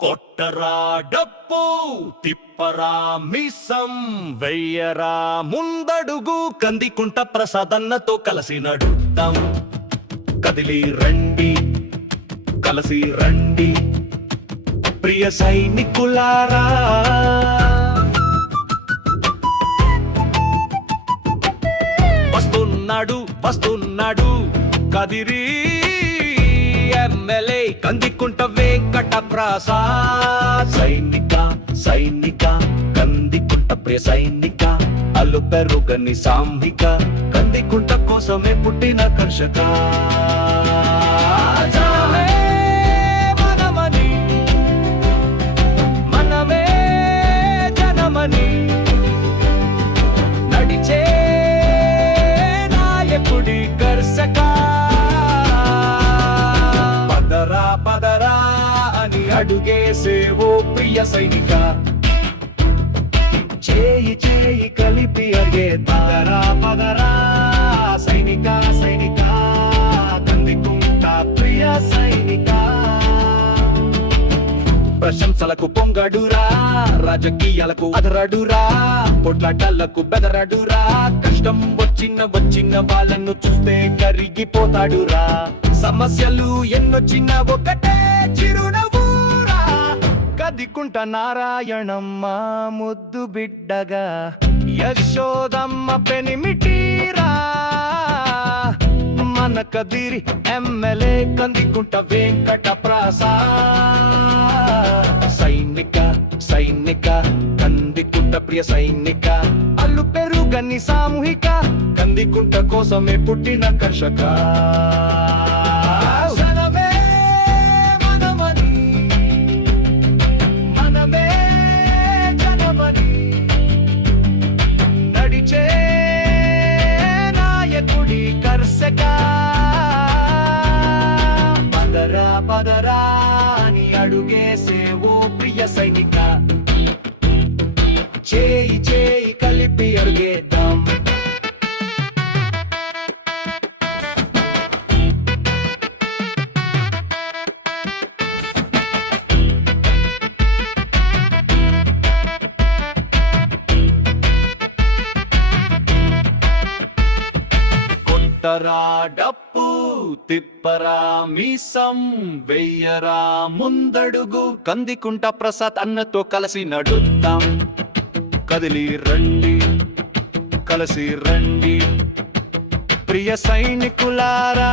కొట్టరా డప్పు తిప్పరా మిసం వెయ్యరా ముందడుగు కందికుంట ప్రసాదన్నతో కలిసి నడుద్దాం కదిలి రండి కలిసి రండి ప్రియ సైనికులారా వస్తున్నాడు వస్తున్నాడు కదిరి ఎమ్మెల్యే కందికుంట వెంకట ప్రసాద్ సైనిక సైనిక కందికుంట ప్రియ సైనిక అల్లు పెరుగని సాంహిక కందికుంట కోసమే పుట్టిన కర్షక జనమే మనమని మనమే జనమని నడిచే నాయకుడి కర్షక పదరా పదరా అని అడుగేసే ఓ ప్రియ సైనిక చేయి చేయి కలిపి అగే పదరా పదరా సైనిక సైనిక కందికుంట ప్రియ సైనిక ప్రశంసలకు పొంగడురా రాజకీయాలకు అదరడురా పొట్లాటలకు బెదరడురా కష్టం వచ్చిన వాళ్ళను చూస్తే కరిగిపోతాడురా సమస్యలు ఎన్నొచ్చిన ఒకటే చిరునవ్వురా కదికుంట నారాయణమ్మ ముద్దు బిడ్డగా యశోదమ్మ పెనిమిటీరా మన కదిరి ఎమ్మెల్యే కందికుంట వెంకట ప్రసాద్ సైనిక సైనిక కందికుంట ప్రియ సైనిక అల్లు పెరుగని సామూహిక కందికుంట కోసమే పుట్టిన కర్షక జనమే మనమని మనమే జనమని నడిచే నాయకుడి కర్షక పదరా పదరా అని అడుగేసే ఓ ప్రియ సైనిక చేయి చేయి కలిపి అడుగేద్దాం కొట్టరా డప్పు తిప్పరా మీసం వెయ్యరా ముందడుగు కందికుంట ప్రసాద్ అన్నతో కలిసి నడుద్దాం కదిలి రండి కలిసి రండి ప్రియ సైనికులారా